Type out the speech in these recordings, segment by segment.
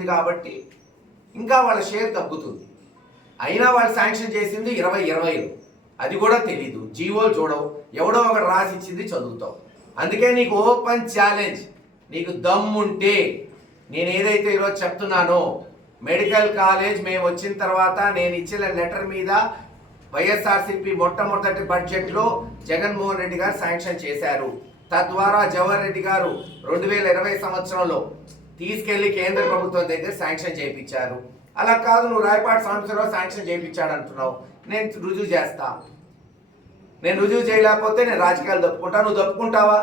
ఉంది కాబట్టి ఇంకా వాళ్ళ షేర్ తగ్గుతుంది. అయినా వాళ్ళు శాంక్షన్ చేసింది 2020లో, అది కూడా తెలీదు, జీవోలు చూడవు, ఎవడో ఒకటి రాసి ఇచ్చింది చదువుతావు. అందుకే నీకు ఓపెన్ ఛాలెంజ్, నీకు దమ్ముంటే నేను ఏదైతే ఈరోజు చెప్తున్నానో, మెడికల్ కాలేజ్ మేము వచ్చిన తర్వాత నేను ఇచ్చిన లెటర్ మీద వైఎస్ఆర్సీపీ మొట్టమొదటి బడ్జెట్లో జగన్మోహన్ రెడ్డి గారు శాంక్షన్ చేశారు. తద్వారా జవహర్ రెడ్డి గారు 2020 సంవత్సరంలో తీసుకెళ్లి కేంద్ర ప్రభుత్వం దగ్గర శాంక్షన్ చేయించారు. అలా కాదు, నువ్వు రాయపాటి సంవత్సరంలో శాంక్షన్ చేయించాడు అంటున్నావు, నేను రుజువు చేస్తా. నేను రుజువు చేయలేకపోతే నేను రాజకీయాలు తప్పుకుంటా. నువ్వు తప్పుకుంటావా?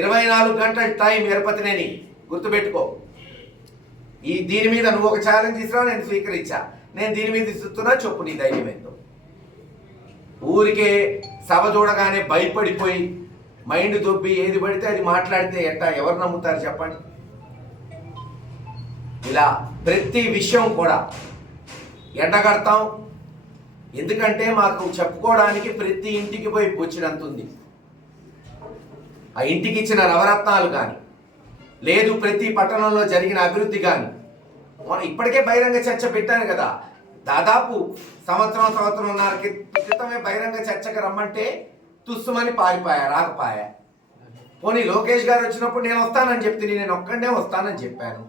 24 గంటల టైం ఎరపతినేని గుర్తుపెట్టుకో. దీని మీద నువ్వు ఒక ఛాలెంజ్ ఇస్తున్నా, నేను స్వీకరించా. నేను దీని మీద ఇస్తున్నా, చెప్పు నీ ధైర్యం ఏందో. ఊరికే సభ చూడగానే భయపడిపోయి మైండ్ దొబ్బి ఏది పడితే అది మాట్లాడితే ఎట్టా ఎవరు నమ్ముతారు చెప్పండి? ఇలా ప్రతి విషయం కూడా ఎండగడతాం. ఎందుకంటే మాకు చెప్పుకోవడానికి ప్రతి ఇంటికి పోయి వచ్చినంత ఉంది. ఆ ఇంటికి ఇచ్చిన నవరత్నాలు కానీ, లేదు ప్రతి పట్టణంలో జరిగిన అభివృద్ధి కానీ, మనం ఇప్పటికే బహిరంగ చర్చ పెట్టాను కదా. దాదాపు సంవత్సరంన్నర క్రితమే బహిరంగ చర్చకు రమ్మంటే తుస్సుమని పారిపోయా, రాకపోయా. పోనీ లోకేష్ గారు వచ్చినప్పుడు నేను వస్తానని చెప్తే నేను ఒక్కడే వస్తానని చెప్పాను.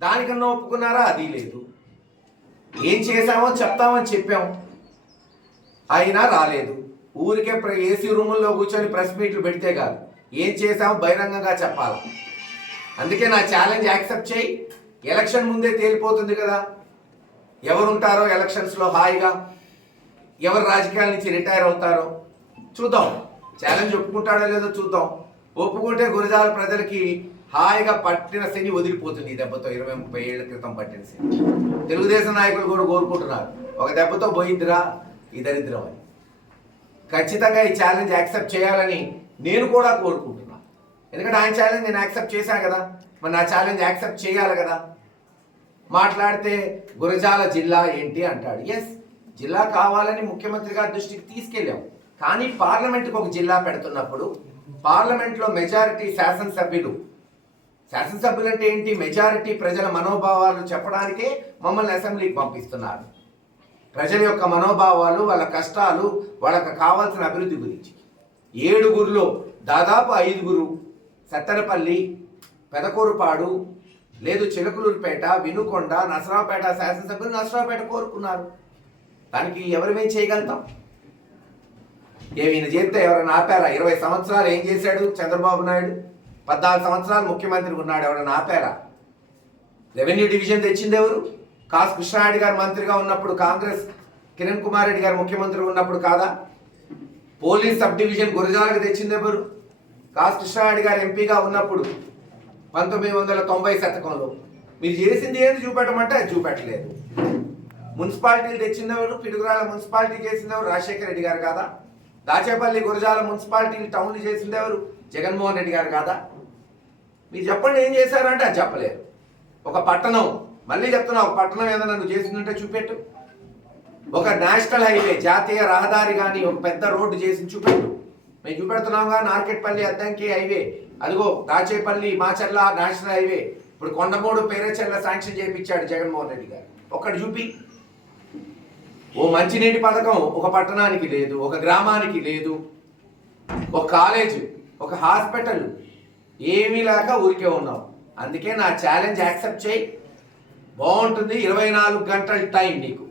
దానికన్నా ఒప్పుకున్నారా? అది లేదు. ఏం చేశామో చెప్తామని చెప్పాము, అయినా రాలేదు. ఊరికే ఏసీ రూముల్లో కూర్చొని ప్రెస్ మీట్లు పెడితే కాదు, ఏం చేశామో బహిరంగంగా చెప్పాలి. అందుకే నా ఛాలెంజ్ యాక్సెప్ట్ చేయి. ఎలక్షన్ ముందే తేలిపోతుంది కదా ఎవరుంటారో ఎలక్షన్స్లో హాయిగా, ఎవరు రాజకీయాల నుంచి రిటైర్ అవుతారో చూద్దాం. ఛాలెంజ్ ఒప్పుకుంటాడో లేదో చూద్దాం. ఒప్పుకుంటే గురజాల ప్రజలకి హాయిగా పట్టిన శని వదిలిపోతుంది. ఈ దెబ్బతో 20-30 ఏళ్ల క్రితం పట్టిన శని తెలుగుదేశం నాయకులు కూడా కోరుకుంటున్నారు, ఒక దెబ్బతో పోయిందిరా ఈ దరిద్రం అని. ఖచ్చితంగా ఈ ఛాలెంజ్ యాక్సెప్ట్ చేయాలని నేను కూడా కోరుకుంటున్నాను. ఎందుకంటే ఆయన ఛాలెంజ్ నేను యాక్సెప్ట్ చేశాను కదా, మరి నా ఛాలెంజ్ యాక్సెప్ట్ చేయాలి కదా. మాట్లాడితే గురజాల జిల్లా ఏంటి అంటాడు. ఎస్, జిల్లా కావాలని ముఖ్యమంత్రి గారి దృష్టికి తీసుకెళ్ళాం. కానీ పార్లమెంట్కి ఒక జిల్లా పెడుతున్నప్పుడు పార్లమెంట్లో మెజారిటీ శాసనసభ్యులు అంటే ఏంటి? మెజారిటీ ప్రజల మనోభావాలు చెప్పడానికే మమ్మల్ని అసెంబ్లీకి పంపిస్తున్నారు. ప్రజల యొక్క మనోభావాలు, వాళ్ళ కష్టాలు, వాళ్ళకి కావాల్సిన అభివృద్ధి గురించి. 7గురిలో దాదాపు 5గురు సత్తెనపల్లి, పెదకూరుపాడు, లేదు చిలకలూరుపేట, వినుకొండ, నసరావుపేట శాసనసభ్యులు నసరావుపేట కోరుకున్నారు. దానికి ఎవరిమేం చేయగలుగుతాం? ఏమైనా చేస్తే ఎవరైనా ఆపారా? 20 సంవత్సరాలు ఏం చేశాడు చంద్రబాబు నాయుడు? 14 సంవత్సరాలు ముఖ్యమంత్రి ఉన్నాడు, ఎవరైనా ఆపారా? రెవెన్యూ డివిజన్ తెచ్చింది ఎవరు? కాసు కృష్ణారెడ్డి గారు మంత్రిగా ఉన్నప్పుడు, కాంగ్రెస్ కిరణ్ కుమార్ రెడ్డి గారు ముఖ్యమంత్రి ఉన్నప్పుడు కాదా? పోలీస్ సబ్ డివిజన్ గురజాలకు తెచ్చింది ఎవరు? కాసు కృష్ణారెడ్డి గారు ఎంపీగా ఉన్నప్పుడు 1990 శతకంలో. మీరు చేసింది ఏది చూపెట్టమంటే అది చూపెట్టలేదు. మున్సిపాలిటీలు తెచ్చింది ఎవరు? పిడుగురాల మున్సిపాలిటీ చేసింది ఎవరు? రాజశేఖర రెడ్డి గారు కాదా? దాచేపల్లి గురజాల మున్సిపాలిటీలు టౌన్లు చేసింది ఎవరు? జగన్మోహన్ రెడ్డి గారు కాదా? మీరు చెప్పండి ఏం చేశారంటే అది చెప్పలేరు. ఒక పట్టణం, మళ్ళీ చెప్తున్నా, ఒక పట్టణం ఏదైనా నువ్వు చేసిందంటే చూపెట్టు. ఒక నేషనల్ హైవే, జాతీయ రహదారి కానీ ఒక పెద్ద రోడ్డు చేసి చూపెట్టు. మేము చూపెడుతున్నాంగా, నార్కెట్పల్లి అద్దంకి హైవే, అదిగో దాచేపల్లి మాచర్ల నేషనల్ హైవే, ఇప్పుడు కొండమూడు పేరేచర్ల శాంక్షన్ చేయించాడు జగన్మోహన్ రెడ్డి గారు. ఒక్కటి చూపి. ఓ మంచినీటి పథకం ఒక పట్టణానికి లేదు, ఒక గ్రామానికి లేదు, ఒక కాలేజు, ఒక హాస్పిటల్ ఏమీ లేక ఊరికే ఉన్నాం. అందుకే నా ఛాలెంజ్ యాక్సెప్ట్ చేయి, బాగుంటుంది. 24 గంటల టైం నీకు.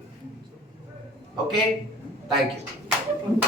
Okay, thank you.